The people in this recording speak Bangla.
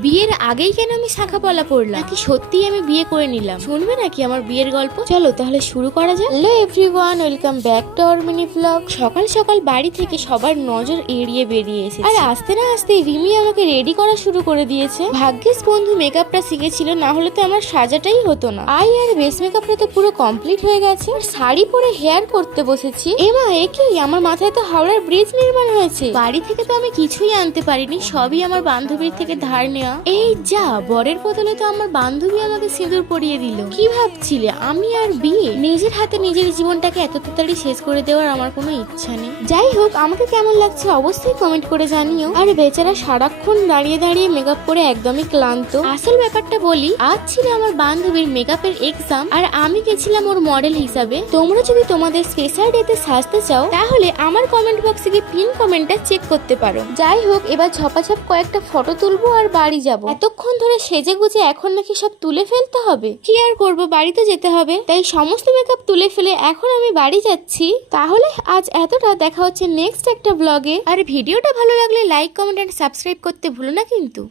বিয়ের আগেই কেন আমি শাখা পলা পড়লাম, নাকি সত্যিই আমি বিয়ে করে নিলাম? শুনবে নাকি আমার বিয়ের গল্প? চলো তাহলে শুরু করা যাক। Hello everyone, welcome back to our mini blog. সকাল সকাল বাড়ি থেকে সবার নজর এড়িয়ে বেরিয়ে এসেছি, আর আসতে না আসতে রিমি আমাকে রেডি করা শুরু করে দিয়েছে। ভাগ্যিস বন্ধু মেকআপটা শিখেছিল, না হলে তো আমার সাজাটাই হতো না। আই আর বেস মেকআপটা তো পুরো কমপ্লিট হয়ে গেছে। শাড়ি পরে হেয়ার করতে বসেছি। এমা একি, আমার মাথায় তো হাওড়ার ব্রিজ নির্মাণ হয়েছে। বাড়ি থেকে তো আমি কিছুই আনতে পারিনি, সবই আমার বান্ধবীর থেকে ধার নেওয়া। এই যা, বরের বদলে তো আমার বান্ধবী আমাকে সিঁদুর পরিয়ে দিল। কি ভাবছিলে আমি আর বিয়ে? নিজের হাতে নিজের জীবনটাকে এত তাড়াতাড়ি শেষ করে দেওয়ার আমার কোনো ইচ্ছা নেই। যাই হোক, আমাকে কেমন লাগছে অবশ্যই কমেন্ট করে জানিও। আর বেচারা সারাক্ষণ দাঁড়িয়ে দাঁড়িয়ে মেকআপ করে একদমই ক্লান্ত। আসল ব্যাপারটা বলি, আজ ছিল আমার বান্ধবীর মেকআপের এক্সাম, আর আমি গেছিলাম ওর মডেল হিসাবে। তোমরা যদি তোমাদের স্পেশাল ডেতে সাজতে চাও, তাহলে আমার কমেন্ট বক্সে গিয়ে পিন কমেন্টটা চেক করতে পারো। যাই হোক, এবার ঝপাঝপ কয়েকটা ফটো তুলবো আর বাড়ি যাব। এতক্ষণ ধরে সেজে গুজে এখন নাকি সব তুলে ফেলতে হবে। কি আর করবো, বাড়িতে যেতে হবে। তাই সমস্ত মেকআপ তুলে ফেলে এখন আমি বাড়ি যাচ্ছি। তাহলে আজ এতটা, দেখা হচ্ছে নেক্সট একটা ব্লগে। আর ভিডিওটা ভালো লাগলে লাইক, কমেন্ট এন্ড সাবস্ক্রাইব করতে ভুলো না কিন্তু।